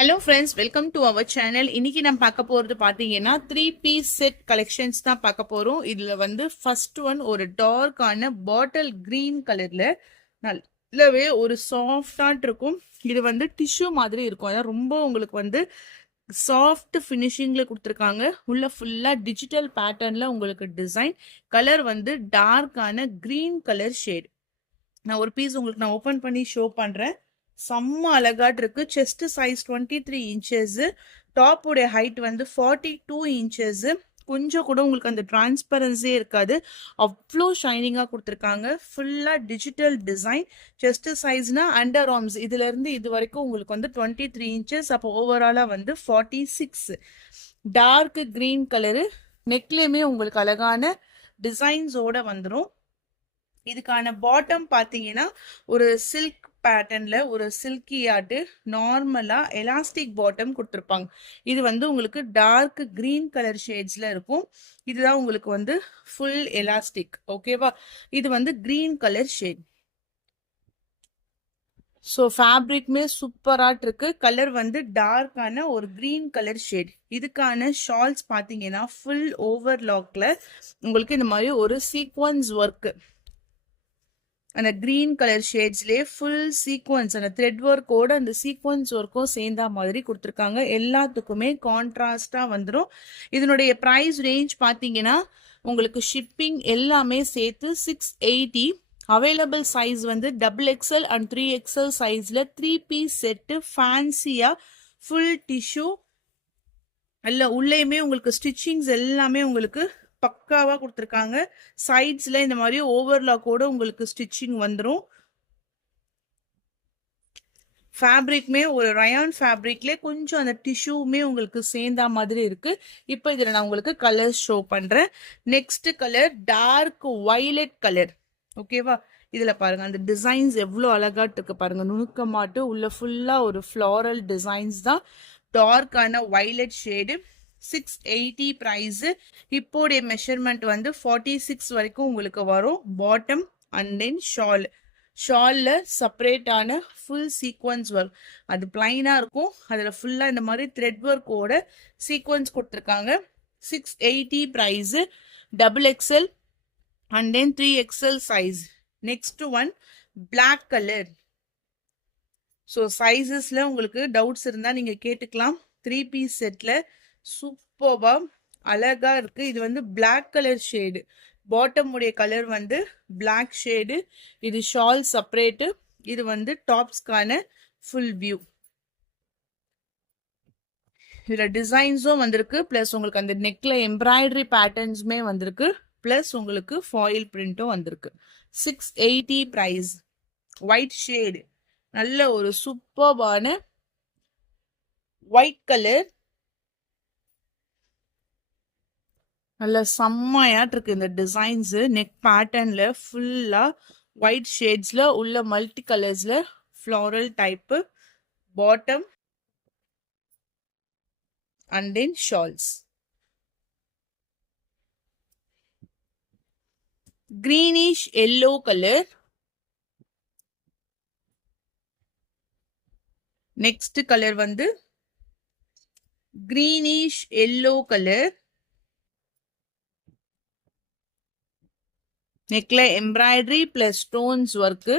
Hello friends, welcome to our channel. இன்னைக்கு நம்ம பார்க்க போகிறது பார்த்தீங்கன்னா 3 பீஸ் செட் கலெக்ஷன்ஸ் தான் பார்க்க போகிறோம். இதில் வந்து ஃபர்ஸ்ட் ஒன் ஒரு டார்க்கான பாட்டில் கிரீன் கலரில் நல்லாவே ஒரு சாஃப்டாக இருக்கும். இது வந்து டிஷ்யூ மாதிரி இருக்கும். அதான் ரொம்ப உங்களுக்கு வந்து சாஃப்ட் ஃபினிஷிங்கில் கொடுத்துருக்காங்க. உள்ள ஃபுல்லாக டிஜிட்டல் பேட்டர்னில் உங்களுக்கு டிசைன். கலர் வந்து டார்க்கான கிரீன் கலர் ஷேட். நான் ஒரு பீஸ் உங்களுக்கு நான் ஓப்பன் பண்ணி ஷோ பண்ணுறேன். செம்ம அழகாட் இருக்கு. செஸ்ட் சைஸ் 23 இன்ச்சஸ், டாப் உடைய ஹைட் வந்து 42 இன்ச்சஸ். கொஞ்சம் கூட உங்களுக்கு அந்த டிரான்ஸ்பரன்சியே இருக்காது, அவ்வளோ ஷைனிங்காக கொடுத்துருக்காங்க. ஃபுல்லாக டிஜிட்டல் டிசைன். செஸ்ட் சைஸ்னா அண்டர் ஆர்ம்ஸ் இதுல இருந்து இது வரைக்கும் உங்களுக்கு வந்து 23 இன்ச்சஸ். அப்போ ஓவராலாக வந்து 46. Dark green colour. நெக்லேயுமே உங்களுக்கு அழகான டிசைன்ஸோட வந்துடும். இதுக்கான பாட்டம் பார்த்தீங்கன்னா ஒரு சில்க் பேட்டர்ன்ல ஒரு சில்கி ஆட்டு நார்மலா எலாஸ்டிக் பாட்டம் கொடுத்துருப்பாங்க. இது வந்து உங்களுக்கு டார்க் கிரீன் கலர் ஷேட்ஸ்ல இருக்கும். இதுதான் உங்களுக்கு வந்து ஃபுல் எலாஸ்டிக். ஓகேவா? இது வந்து கிரீன் கலர் ஷேட். ஸோ ஃபேப்ரிக்மே சூப்பராக இருக்கு. கலர் வந்து டார்க்கான ஒரு கிரீன் கலர் ஷேட். இதுக்கான ஷால்ஸ் பார்த்தீங்கன்னா ஃபுல் ஓவர்லாக்ல உங்களுக்கு இந்த மாதிரி ஒரு சீக்வன்ஸ் ஒர்க், அந்த கிரீன் கலர் ஷேட்ஸ்லேயே ஃபுல் சீக்வன்ஸ், அந்த த்ரெட் ஒர்க்கோட அந்த சீக்வன்ஸ் ஒர்க்கும் சேர்ந்தா மாதிரி கொடுத்துருக்காங்க. எல்லாத்துக்குமே கான்ட்ராஸ்டாக வந்துடும். இதனுடைய ப்ரைஸ் ரேஞ்ச் பார்த்தீங்கன்னா உங்களுக்கு ஷிப்பிங் எல்லாமே சேர்த்து 680. அவைலபிள் சைஸ் வந்து XXL அண்ட் 3XL சைஸில் 3 பீஸ் செட்டு ஃபேன்சியாக ஃபுல் டிஷ்யூ. எல்லாம் உள்ளேயுமே உங்களுக்கு ஸ்டிச்சிங்ஸ் எல்லாமே உங்களுக்கு பக்காவா கொடுத்துருக்காங்க. சைட்ஸ்ல இந்த மாதிரி ஓவர்லாக்கோட உங்களுக்கு ஸ்டிச்சிங் வந்துடும். ஃபேப்ரிக்மே ஒரு ரயான் ஃபேப்ரிக்லேயே கொஞ்சம் அந்த டிஷ்யூமே உங்களுக்கு சேர்ந்தா மாதிரி இருக்கு. இப்போ இதில் நான் உங்களுக்கு கலர் ஷோ பண்றேன். Next colour dark violet colour. ஓகேவா? இதுல பாருங்க அந்த டிசைன்ஸ் எவ்வளோ அழகாட்டு இருக்கு பாருங்க. நுணுக்கமாட்டு உள்ள ஃபுல்லா ஒரு ஃப்ளாரல் டிசைன்ஸ் தான். டார்க்கான வைலட் ஷேடு. 680 ப்ரைஸ். இப்போடைய மெஷர்மெண்ட் வந்து 46 வரைக்கும் உங்களுக்கு வரும். பாட்டம் அண்ட் தென் ஷால்ல செப்பரேட்டான ஃபுல் சீக்வன்ஸ் ஒர்க். அது பிளைனா இருக்கும், அதில் ஃபுல்லாக இந்த மாதிரி த்ரெட் ஒர்க்கோட சீக்வன்ஸ் கொடுத்துருக்காங்க. 680 price. XXL and then 3XL size. Next one black colour. So சைஸஸ்ல உங்களுக்கு டவுட்ஸ் இருந்தால் நீங்கள் கேட்டுக்கலாம். 3 பீஸ் செட்டில் சூப்பர்வா அழகா இருக்கு. இது வந்து பிளாக் கலர் ஷேடு. பாட்டம் உடைய கலர் வந்து பிளாக் ஷேடு. இது ஷால் செப்பரேட்டு. இது வந்து டாப்ஸ்க்கான ஃபுல் வியூ. இதுல டிசைன்ஸும் வந்திருக்கு, பிளஸ் உங்களுக்கு அந்த நெக்ல எம்ப்ராய்டரி பேட்டர்ன்ஸுமே வந்திருக்கு, பிளஸ் உங்களுக்கு ஃபாயில் பிரிண்ட்டும் வந்திருக்கு. 680 ப்ரைஸ். ஒயிட் ஷேடு, நல்ல ஒரு சூப்பர்பான ஒயிட் கலர். நல்ல செம்மையாட்டு இருக்கு இந்த டிசைன்ஸ். நெக் பேட்டர்ன்ல ஃபுல்லா ஒயிட் ஷேட்ஸ்ல உள்ள மல்டி கலர்ஸ்ல floral type. Bottom and then shawls. Greenish yellow colour. Next colour வந்து கிரீனிஷ் எல்லோ கலர். நெக்ல embroidery plus stones work.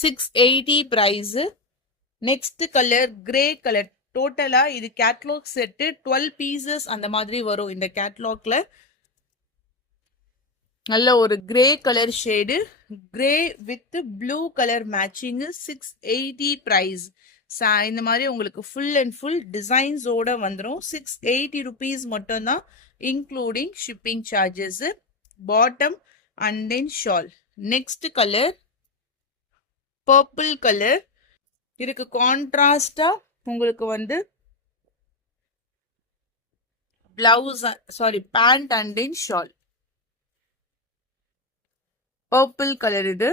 680 price. Next colour grey colour. டோட்டலா இது கேட்லாக் செட்டு 12 பீசஸ் அந்த மாதிரி வரும். இந்த கேட்லாக்ல நல்ல ஒரு grey colour shade. Grey with blue colour matching. 680 price. இந்த மாதிரி உங்களுக்கு ஃபுல் அண்ட் ஃபுல் டிசைன்ஸோட வந்துடும். 680 ருபீஸ் மட்டும்தான், including shipping charges. Bottom and then shawl. Next colour purple colour. இதுக்கு கான்ட்ராஸ்டா உங்களுக்கு வந்து blouse pant and then shawl. Purple colour இது.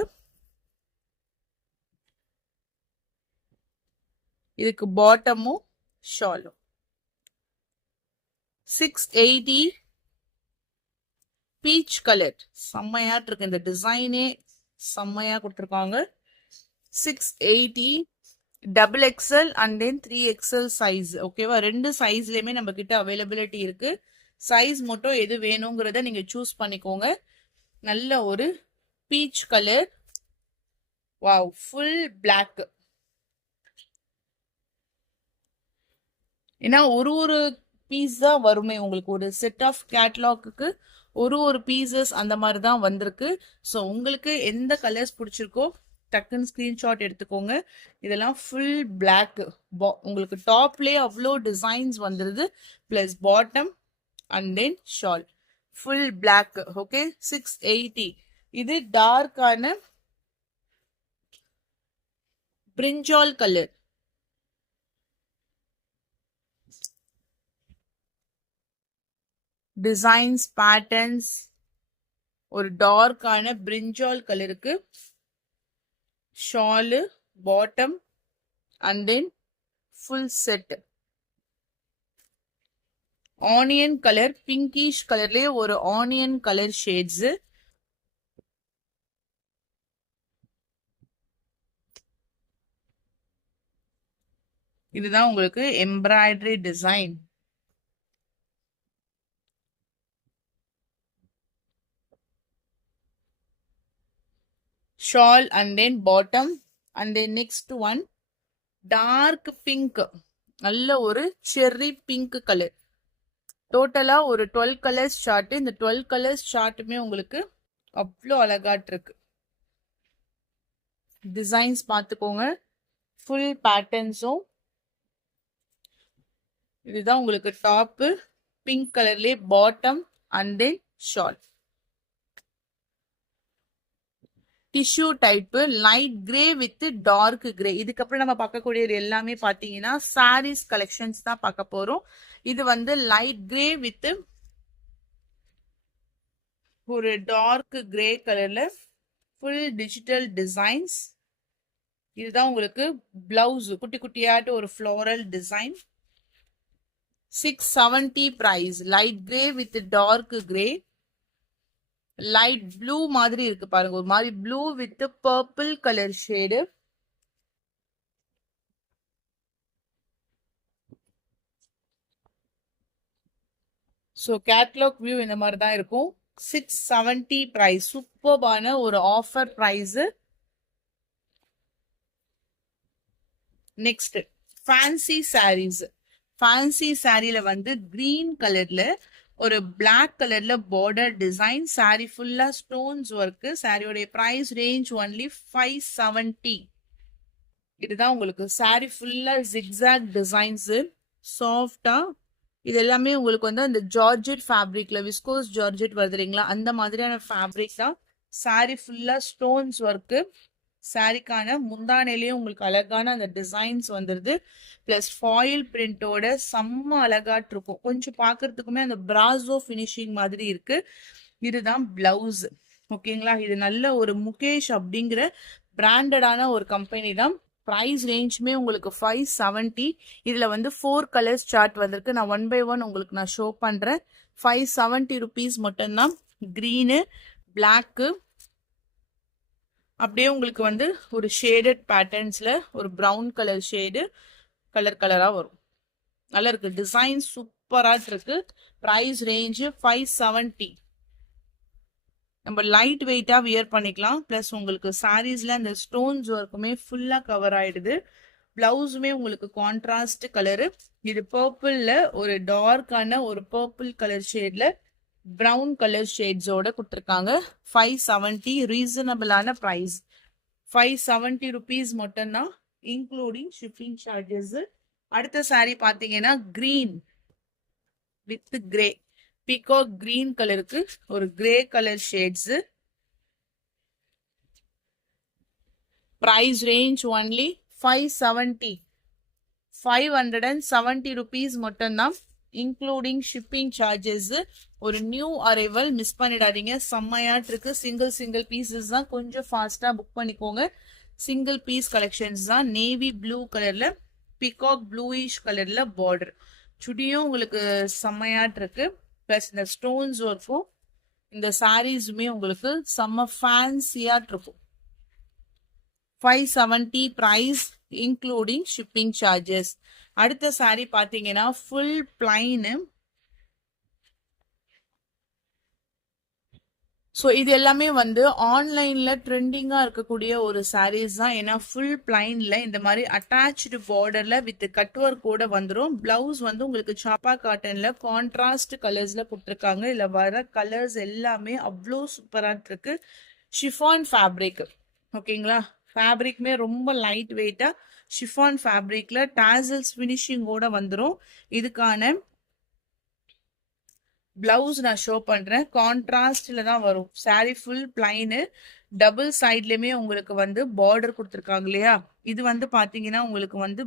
இதுக்கு பாட்டமும் ஷாலும். 680. Peach colour. செம்மையா இருக்கு இந்த டிசைனே, செம்மையா கொடுத்துருக்காங்க. 680. Double XL and then 3XL size. ஓகேவா, ரெண்டு சைஸ்லயுமே நம்ம கிட்ட அவைலபிலிட்டி இருக்கு. சைஸ் மட்டும் எது வேணுங்கிறத நீங்க சூஸ் பண்ணிக்கோங்க. நல்ல ஒரு peach colour. Wow, full black. ஏன்னா ஒரு பீஸ் தான் வருமே உங்களுக்கு. ஒரு செட் ஆஃப் கேட்லாக்கு ஒரு பீசஸ் அந்த மாதிரி தான் வந்திருக்கு. ஸோ உங்களுக்கு எந்த கலர்ஸ் பிடிச்சிருக்கோ டக்குன்னு ஸ்கிரீன்ஷாட் எடுத்துக்கோங்க. இதெல்லாம் ஃபுல் பிளாக். உங்களுக்கு டாப்லேயே அவ்வளோ டிசைன்ஸ் வந்துடுது. Plus bottom and then shawl full black. Okay, 680. இது டார்க்கான பிரிஞ்சால் கலர். டிசைன்ஸ் பேட்டர்ன்ஸ் ஒரு டார்க்கான பிரிஞ்சால் கலருக்கு shawl, bottom and then full set. Onion colour, pinkish கலர்லயே ஒரு ஆனியன் கலர் ஷேட்ஸ். இதுதான் உங்களுக்கு embroidery design. Shawl and then bottom and then next one dark pink. நல்ல ஒரு செர்ரி பிங்க் கலர். டோட்டலா ஒரு 12 கலர்ஸ் சார்ட். இந்த 12 கலர்ஸ் சார்ட்டுமே உங்களுக்கு அவ்வளோ அழகாட்டு இருக்கு. டிசைன்ஸ் பார்த்துக்கோங்க. ஃபுல் பேட்டர்ன்ஸும். இதுதான் உங்களுக்கு டாப்பு, பிங்க் கலர்லேயே bottom and then shawl. Tissue type, light grey with dark grey. இதுக்கப்புறம் நம்ம பார்க்கக்கூடியது எல்லாமே பார்த்தீங்கன்னா சாரீஸ் கலெக்ஷன்ஸ் தான் பார்க்க போறோம். இது வந்து லைட் கிரே வித் ஒரு டார்க் கிரே கலர்ல ஃபுல் டிஜிட்டல் டிசைன்ஸ். இதுதான் உங்களுக்கு பிளவுஸ். குட்டி குட்டியாட்டு ஒரு floral design. 670 price. Light grey with dark grey. Light blue மாதிரி இருக்கு பாருங்க. ஒரு மாதிரி blue with purple colour shade. So catalogue view இந்த மாதிரி தான் இருக்கும். 670 பிரைஸ். சூப்பர்பான ஒரு offer price. Next fancy sarees. Fancy சாரியில வந்து கிரீன் கலர்ல ஒரு பிளாக் கலர்ல பார்டர் டிசைன். சாரி ஃபுல்லா ஸ்டோன்ஸ் ஒர்க். சாரியோடைய பிரைஸ் ரேஞ்ச் ஒன்லி 570. இதுதான் உங்களுக்கு சாரி ஃபுல்லா ஜிக்ஸாக் டிசைன்ஸ். சாஃப்டா இது எல்லாமே உங்களுக்கு வந்து அந்த ஜார்ஜெட் ஃபேப்ரிக்ல, விஸ்கோஸ் ஜார்ஜெட் வருது இல்லைங்களா, அந்த மாதிரியான ஃபேப்ரிக் தான். சாரி ஃபுல்லா ஸ்டோன்ஸ் ஒர்க்கு. சாரிக்கான முந்தானையிலேயே உங்களுக்கு அழகான அந்த டிசைன்ஸ் வந்துருது. பிளஸ் ஃபாயில் பிரிண்டோட செம்ம அழகாட்டு இருக்கும். கொஞ்சம் பார்க்கறதுக்குமே அந்த பிராசோ ஃபினிஷிங் மாதிரி இருக்கு. இதுதான் பிளவுஸ். ஓகேங்களா, இது நல்ல ஒரு முகேஷ் அப்படிங்கிற பிராண்டடான ஒரு கம்பெனி தான். ப்ரைஸ் ரேஞ்சுமே உங்களுக்கு 570. இதுல வந்து 4 கலர்ஸ் சார்ட் வந்திருக்கு. நான் 1 by 1 உங்களுக்கு நான் ஷோ பண்றேன். 570 ருபீஸ் மட்டும்தான். கிரீனு, பிளாக்கு, அப்படியே உங்களுக்கு வந்து ஒரு ஷேடட் பேட்டர்ன்ஸ்ல ஒரு ப்ரௌன் கலர் ஷேடு கலர் கலரா வரும். நல்லா இருக்கு. டிசைன் சூப்பரா இருக்கு. Price range 570. நம்ம லைட் வெயிட்டா வியர் பண்ணிக்கலாம். பிளஸ் உங்களுக்கு சாரீஸ்ல அந்த ஸ்டோன்ஸ் ஒர்க்குமே ஃபுல்லா கவர் ஆயிடுது. பிளவுஸுமே உங்களுக்கு கான்ட்ராஸ்ட் கலரு. இது பர்பிள்ல ஒரு டார்க்கான ஒரு பர்பிள் கலர் ஷேட்ல ப்ரௌன் கலர் ஷேட்ஸோட கொடுத்துருக்காங்க. 570 ரீசனபிளான ப்ரைஸ். 570 ருபீஸ் மட்டும்தான், இன்க்ளூடிங் ஷிப்பிங் சார்ஜஸ். அடுத்த சாரீ பார்த்தீங்கன்னா green with grey. Peacock green கலருக்கு ஒரு grey colour shades. Price range only 570. 570 rupees மட்டும்தான், இன்க்ளூடிங் ஷிப்பிங் சார்ஜஸ். ஒரு நியூ அரைவல், மிஸ் பண்ணிடாதீங்க. செம்மையாட்டு இருக்கு. சிங்கிள் பீசஸ் தான். கொஞ்சம் ஃபாஸ்டா புக் பண்ணிக்கோங்க. சிங்கிள் பீஸ் கலெக்ஷன்ஸ் தான். நேவி ப்ளூ கலர்ல பீகாக் ப்ளூயிஷ் கலர்ல பார்டர். சுடியும் உங்களுக்கு செம்மையாட்டு இருக்கு. பிளஸ் இந்த ஸ்டோன்ஸ் ஒர்க்கும் இந்த சாரீஸுமே உங்களுக்கு செம்ம ஃபேன்சியாட்டு இருக்கும். 570 பிரைஸ். Including shipping charges. அடுத்த saree பாத்தீங்கன்னா ஃபுல் பிளைன். ஸோ இது எல்லாமே வந்து ஆன்லைன்ல ட்ரெண்டிங்கா இருக்கக்கூடிய ஒரு சாரீஸ் தான். ஏன்னா ஃபுல் பிளைன்ல இந்த மாதிரி அட்டாச்சு பார்டர்ல வித் கட் ஒர்க் கூட வந்துடும். பிளவுஸ் வந்து உங்களுக்கு சாப்பா காட்டன்ல கான்ட்ராஸ்ட் கலர்ஸ்ல கொடுத்துருக்காங்க. இதுல வர கலர்ஸ் எல்லாமே அவ்வளோ சூப்பரா இருக்கு. ஷிஃபான் ஃபேப்ரிக், ஓகேங்களா? ஃபேப்ரிக்மே ரொம்ப லைட் வெயிட்டா ஷிஃபான் ஃபேப்ரிக்ல டாசல்ஸ் ஃபினிஷிங்கோட வந்துடும். இதுக்கான பிளவுஸ் நான் ஷோ பண்றேன். கான்ட்ராஸ்ட்ல தான் வரும். சாரி ஃபுல் பிளைனு, டபுள் சைட்லயுமே உங்களுக்கு வந்து பார்டர் கொடுத்துருக்காங்க இல்லையா? இது வந்து பாத்தீங்கன்னா உங்களுக்கு வந்து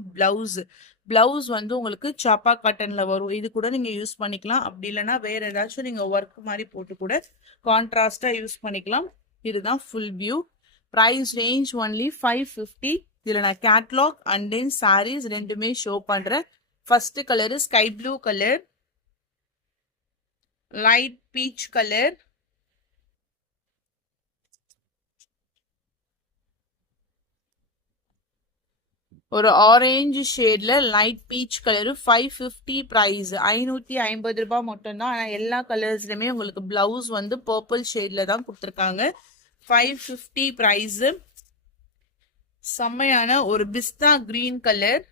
பிளவுஸ் வந்து உங்களுக்கு சாப்பா காட்டன்ல வரும். இது கூட நீங்க யூஸ் பண்ணிக்கலாம். அப்படி இல்லைன்னா வேற ஏதாச்சும் நீங்க ஒர்க் மாதிரி போட்டு கூட கான்ட்ராஸ்டா யூஸ் பண்ணிக்கலாம். இதுதான் full view. Price range only 550. இதுல நான் கேட்லாக் அண்ட் தென் சாரீஸ் ரெண்டுமே ஷோ பண்றேன். First colour sky blue colour, light peach colour, ஒரு ஆரஞ்சு ஷேட்ல லைட் பீச் கலர். 550 பிரைஸ். 550 ரூபாய் மட்டும்தான். ஆனா எல்லா கலர்ஸ்லயுமே உங்களுக்கு பிளவுஸ் வந்து பர்பிள் ஷேட்ல தான் கொடுத்துருக்காங்க. 550 பிரைஸ். செம்மையான ஒரு பிஸ்தா கிரீன் கலர்,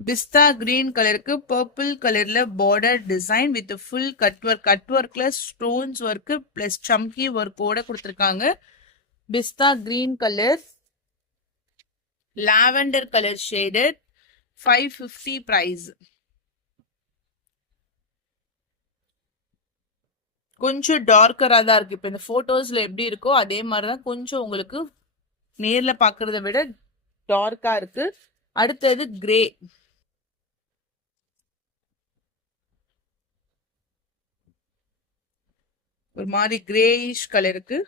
பிஸ்தா கிரீன் கலருக்கு பர்பிள் கலர்ல border design with full cut ஒர்க்ல ஸ்டோன்ஸ் ஒர்க் பிளஸ் சம்கி ஒர்க்கோட கொடுத்துருக்காங்க. பிஸ்தா green colour, lavender colour shaded. 550 price. கொஞ்சம் டார்க்கரா தான் இருக்கு. இப்ப இந்த போட்டோஸ்ல எப்படி இருக்கோ அதே மாதிரிதான் கொஞ்சம் உங்களுக்கு நேர்ல பாக்குறத விட டார்க்கா இருக்கு. அடுத்தது கிரே, ஒரு மாதிரி கிரேயிஷ் கலருக்கு.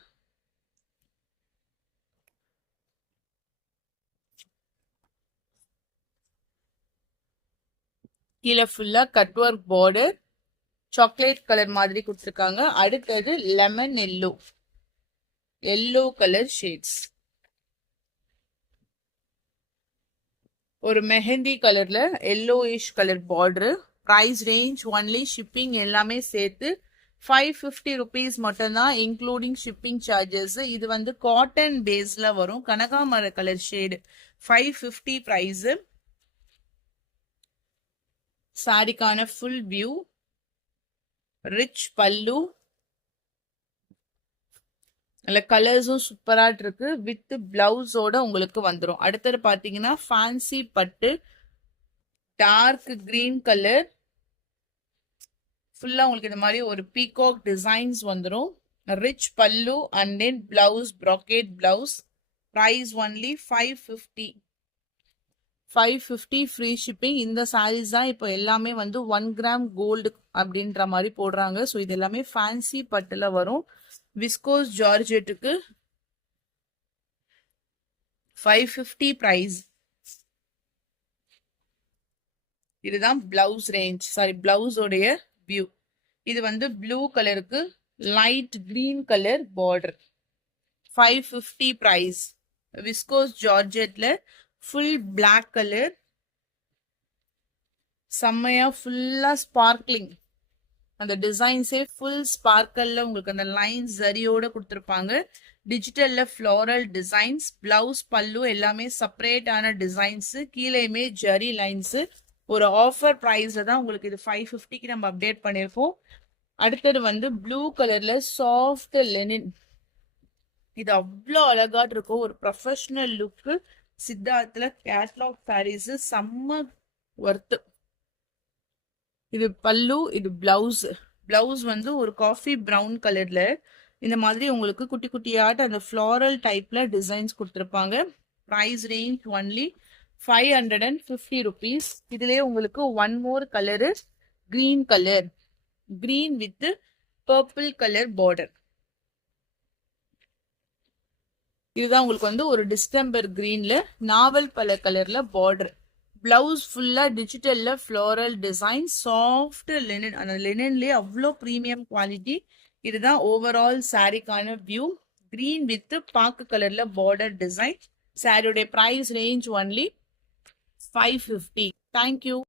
கீழே ஃபுல்லா cut work border, chocolate colour மாதிரி கொடுத்துருக்காங்க. அடுத்தது லெமன் எல்லோ கலர் ஷேட்ஸ், ஒரு மெஹந்தி கலர்ல yellowish colour border. Price range only shipping எல்லாமே சேர்த்து 550 ருபீஸ் மட்டும்தான், இன்க்ளூடிங் ஷிப்பிங் சார்ஜஸ். இது வந்து காட்டன் பேஸ்ல வரும். கனகாமர கலர் ஷேடு. 550 பிரைஸ். சாரிக்கான ஃபுல் வியூ, ரிச் பல்லு, நல்ல கலர்ஸும் சூப்பரா இருக்கு. வித் பிளவுஸோட உங்களுக்கு வந்துடும். அடுத்தது பாத்தீங்கன்னா ஃபேன்சி பட்டு, டார்க் கிரீன் கலர், ஃபுல்லா உங்களுக்கு இந்த மாதிரி ஒரு பீகாக் டிசைன்ஸ் வந்துடும். Rich pallu and then blouse brocade blouse. Price only 550. 550 free shipping. இந்த சாரீஸ் தான் இப்போ எல்லாமே வந்து 1 கிராம் கோல்டு அப்படின்ற மாதிரி போடுறாங்க. ஸோ இது எல்லாமே ஃபேன்சி பட்டுல வரும். விஸ்கோஸ் ஜார்ஜெட்டுக்கு 550 பிரைஸ். இதுதான் பிளவுஸ் ரேஞ்ச், சாரி பிளவுஸோடைய வியூ. இது வந்து ப்ளூ கலருக்கு light green colour border. 550 price. Viscose ஜார்ஜெட்ல ஃபுல் பிளாக் கலர், செம்மையா ஃபுல்லா ஸ்பார்க்லிங். அந்த டிசைன்ஸே ஃபுல் ஸ்பார்க்கல்ல உங்களுக்கு அந்த லைன்ஸ் ஜரியோட கொடுத்துருப்பாங்க. டிஜிட்டல்ல ஃப்ளோரல் டிசைன்ஸ். பிளவுஸ் பல்லு எல்லாமே செப்பரேட்டான டிசைன்ஸ். கீழேயுமே ஜரி லைன்ஸ். ஒரு ஆஃபர் பிரைஸ்ல தான் உங்களுக்கு இது 550க்கு நம்ம அப்டேட் பண்ணியிருக்கோம். அடுத்தது வந்து ப்ளூ கலர்ல சாஃப்ட் லெனின். இது அவ்வளோ அழகாட்டு இருக்கும். ஒரு ப்ரொஃபஷனல் லுக்கு. சித்தார்த்ல கேட்லாக் சாரீஸ் செம்ம ஒர்த்து. இது பல்லு, இது பிளவுஸ் வந்து ஒரு காஃபி பிரவுன் கலர்ல இந்த மாதிரி உங்களுக்கு குட்டி குட்டியாட்ட அந்த ஃப்ளாரல் டைப்ல டிசைன்ஸ் கொடுத்துருப்பாங்க. Price range only 550 rupees. இதுலயே உங்களுக்கு one more colour green colour, green with purple colour border. இதுதான் உங்களுக்கு வந்து ஒரு டிஸ்டம்பர் கிரீன்ல நாவல் பல கலர்ல பார்டர். பிளவுஸ் ஃபுல்லா டிஜிட்டல்ல ஃப்ளோரல் டிசைன், சாஃப்ட் லினன். அந்த லினன்லயே அவ்வளோ ப்ரீமியம் குவாலிட்டி. இதுதான் ஓவரால் சாரிக்கான வியூ. கிரீன் வித் பாக்கு கலர்ல பார்டர் டிசைன். சாரியோட பிரைஸ் ரேஞ்ச் ஒன்லி 550. தேங்க்யூ.